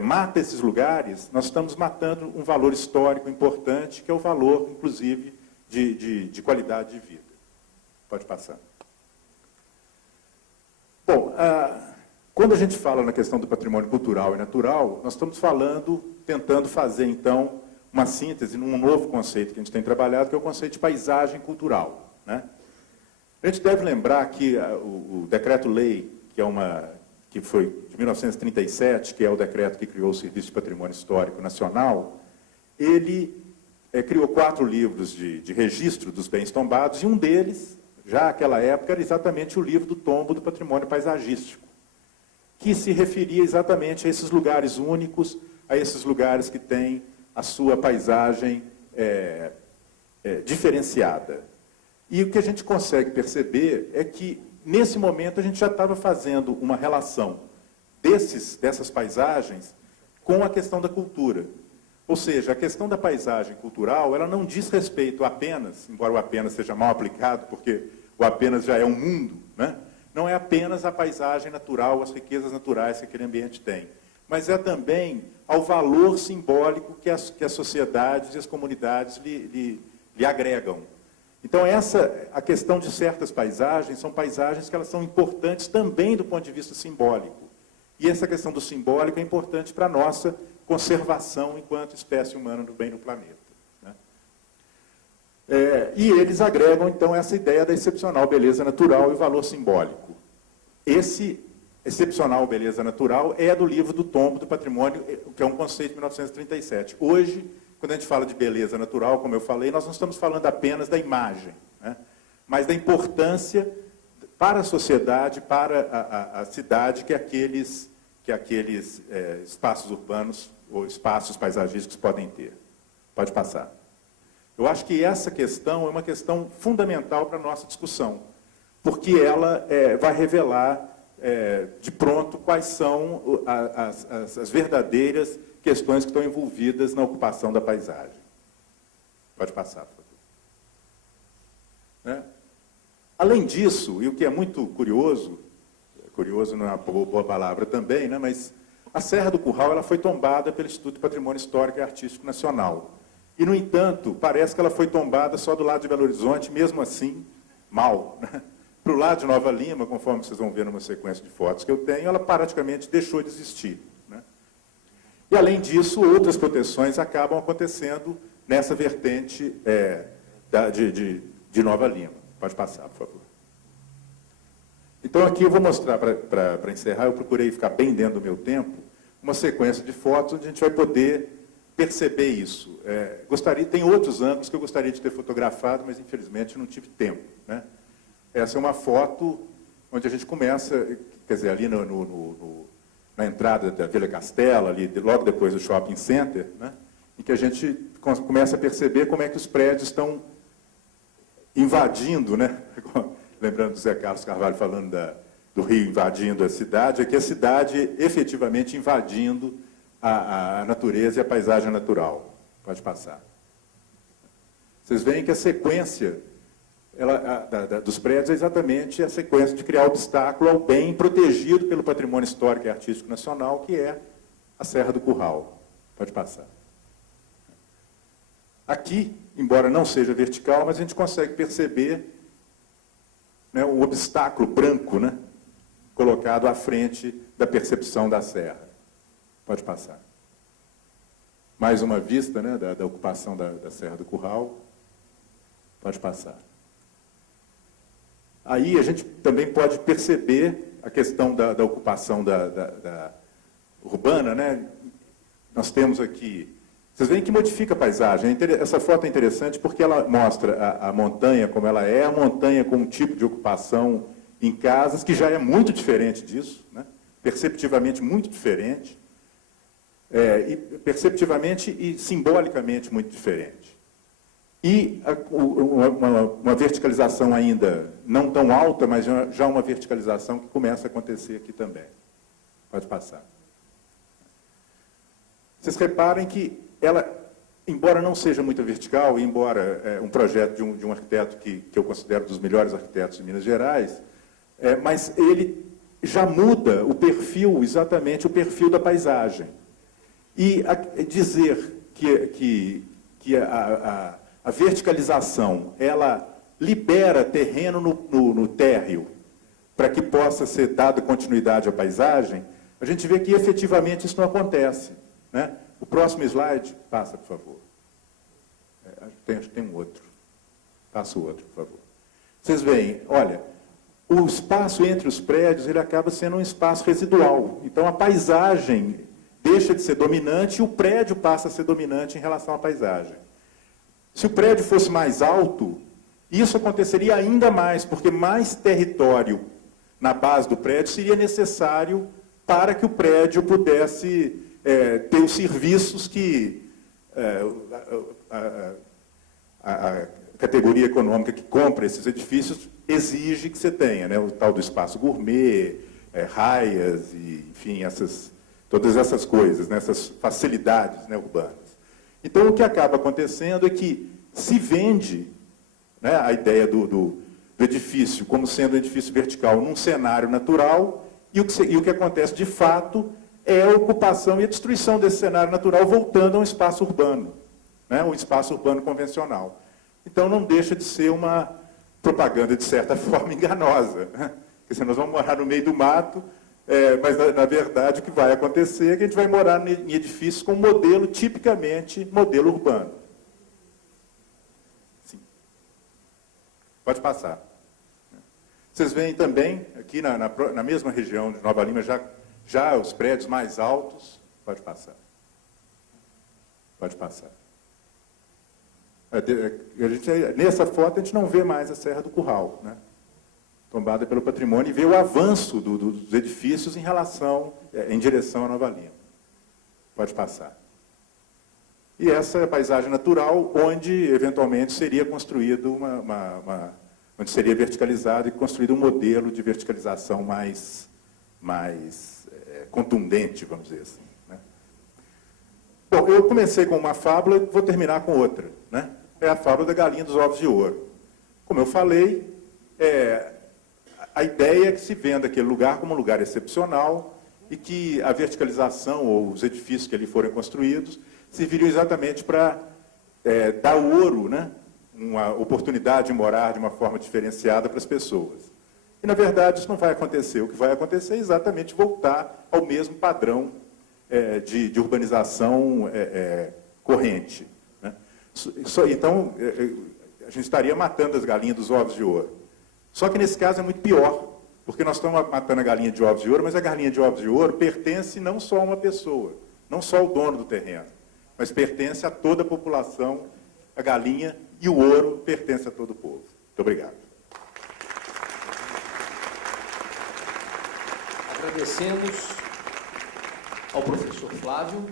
mata esses lugares, nós estamos matando um valor histórico importante, que é o valor, inclusive, de qualidade de vida. Pode passar. Bom, quando a gente fala na questão do patrimônio cultural e natural, nós estamos tentando fazer, então, uma síntese num novo conceito que a gente tem trabalhado, que é o conceito de paisagem cultural, né? A gente deve lembrar que o decreto-lei, que foi de 1937, que é o decreto que criou o Serviço de Patrimônio Histórico Nacional, ele criou 4 livros de registro dos bens tombados, e um deles, já naquela época, era exatamente o livro do tombo do patrimônio paisagístico, que se referia exatamente a esses lugares únicos, a esses lugares que têm a sua paisagem diferenciada. E o que a gente consegue perceber é que, nesse momento, a gente já estava fazendo uma relação dessas paisagens com a questão da cultura. Ou seja, a questão da paisagem cultural, ela não diz respeito apenas, embora o apenas seja mal aplicado, porque o apenas já é um mundo, né? Não é apenas a paisagem natural, as riquezas naturais que aquele ambiente tem, mas é também ao valor simbólico que as sociedades e as comunidades lhe agregam. Então, a questão de certas paisagens, são paisagens que elas são importantes também do ponto de vista simbólico. E essa questão do simbólico é importante para a nossa conservação enquanto espécie humana do bem no planeta, né? E eles agregam, então, essa ideia da excepcional beleza natural e o valor simbólico. Esse excepcional beleza natural é do livro do tombo do patrimônio, que é um conceito de 1937. Hoje, quando a gente fala de beleza natural, como eu falei, nós não estamos falando apenas da imagem, né? Mas da importância para a sociedade, para a cidade, que aqueles espaços urbanos ou espaços paisagísticos podem ter. Pode passar. Eu acho que essa questão é uma questão fundamental para a nossa discussão, porque ela vai revelar de pronto quais são as verdadeiras questões que estão envolvidas na ocupação da paisagem. Pode passar, por favor. Além disso, e o que é muito curioso não é uma boa palavra também, né, mas a Serra do Curral ela foi tombada pelo Instituto de Patrimônio Histórico e Artístico Nacional. E, no entanto, parece que ela foi tombada só do lado de Belo Horizonte, mesmo assim, mal, né? Para o lado de Nova Lima, conforme vocês vão ver numa sequência de fotos que eu tenho, ela praticamente deixou de existir, né? E, além disso, outras proteções acabam acontecendo nessa vertente de Nova Lima. Pode passar, por favor. Então, aqui eu vou mostrar, para encerrar, eu procurei ficar bem dentro do meu tempo, uma sequência de fotos onde a gente vai poder perceber isso. Tem outros ângulos que eu gostaria de ter fotografado, mas, infelizmente, não tive tempo, né? Essa é uma foto onde a gente começa, quer dizer, ali na entrada da Vila Castela, ali, logo depois do shopping center, né, em que a gente começa a perceber como é que os prédios estão invadindo, né? Lembrando do Zé Carlos Carvalho falando do Rio invadindo a cidade, aqui a cidade efetivamente invadindo a natureza e a paisagem natural. Pode passar. Vocês veem que a sequência dos prédios é exatamente a sequência de criar obstáculo ao bem protegido pelo patrimônio histórico e artístico nacional, que é a Serra do Curral. Pode passar. Aqui, embora não seja vertical, mas a gente consegue perceber, né, o obstáculo branco, né, colocado à frente da percepção da serra. Pode passar. Mais uma vista, né, da ocupação da Serra do Curral. Pode passar. Aí a gente também pode perceber a questão da ocupação urbana, né? Nós temos aqui... Vocês veem que modifica a paisagem. Essa foto é interessante porque ela mostra a montanha como ela é, a montanha com um tipo de ocupação em casas, que já é muito diferente disso, né? Perceptivamente muito diferente, e perceptivamente e simbolicamente muito diferente. E uma verticalização ainda não tão alta, mas já uma verticalização que começa a acontecer aqui também. Pode passar. Vocês reparem que ela, embora não seja muito vertical, embora um projeto de um arquiteto que eu considero dos melhores arquitetos de Minas Gerais, mas ele já muda o perfil, exatamente o perfil da paisagem. E dizer que a verticalização, ela libera terreno no térreo para que possa ser dada continuidade à paisagem, a gente vê que efetivamente isso não acontece, né? O próximo slide, passa, por favor. Tem um outro. Passa o outro, por favor. Vocês veem, olha, o espaço entre os prédios ele acaba sendo um espaço residual. Então, a paisagem deixa de ser dominante e o prédio passa a ser dominante em relação à paisagem. Se o prédio fosse mais alto, isso aconteceria ainda mais, porque mais território na base do prédio seria necessário para que o prédio pudesse ter os serviços que a categoria econômica que compra esses edifícios exige que você tenha, né? O tal do espaço gourmet, raias, e, enfim, todas essas coisas, né? Essas facilidades, né, urbanas. Então, o que acaba acontecendo é que se vende, né, a ideia do edifício como sendo um edifício vertical num cenário natural, e o que acontece de fato é a ocupação e a destruição desse cenário natural, voltando a um espaço urbano, né, um espaço urbano convencional. Então, não deixa de ser uma propaganda, de certa forma, enganosa, né? Porque nós vamos morar no meio do mato, mas, na verdade, o que vai acontecer é que a gente vai morar em edifícios com modelo, tipicamente, modelo urbano. Sim. Pode passar. Vocês veem também, aqui na mesma região de Nova Lima, já os prédios mais altos. Pode passar. Pode passar. Nessa foto, a gente não vê mais a Serra do Curral, né? Tombada pelo patrimônio, e vê o avanço dos edifícios em direção a Nova Lima. Pode passar. E essa é a paisagem natural, onde, eventualmente, seria construído onde seria verticalizado e construído um modelo de verticalização mais contundente, vamos dizer assim, né? Bom, eu comecei com uma fábula e vou terminar com outra, né? É a fábula da galinha dos ovos de ouro. Como eu falei, a ideia é que se venda aquele lugar como um lugar excepcional e que a verticalização ou os edifícios que ali forem construídos serviriam exatamente para dar ouro, né? Uma oportunidade de morar de uma forma diferenciada para as pessoas. E, na verdade, isso não vai acontecer. O que vai acontecer é exatamente voltar ao mesmo padrão de urbanização corrente, né? Então, a gente estaria matando as galinhas dos ovos de ouro. Só que, nesse caso, é muito pior, porque nós estamos matando a galinha de ovos de ouro, mas a galinha de ovos de ouro pertence não só a uma pessoa, não só ao dono do terreno, mas pertence a toda a população. A galinha e o ouro pertence a todo o povo. Muito obrigado. Agradecemos ao professor Flávio.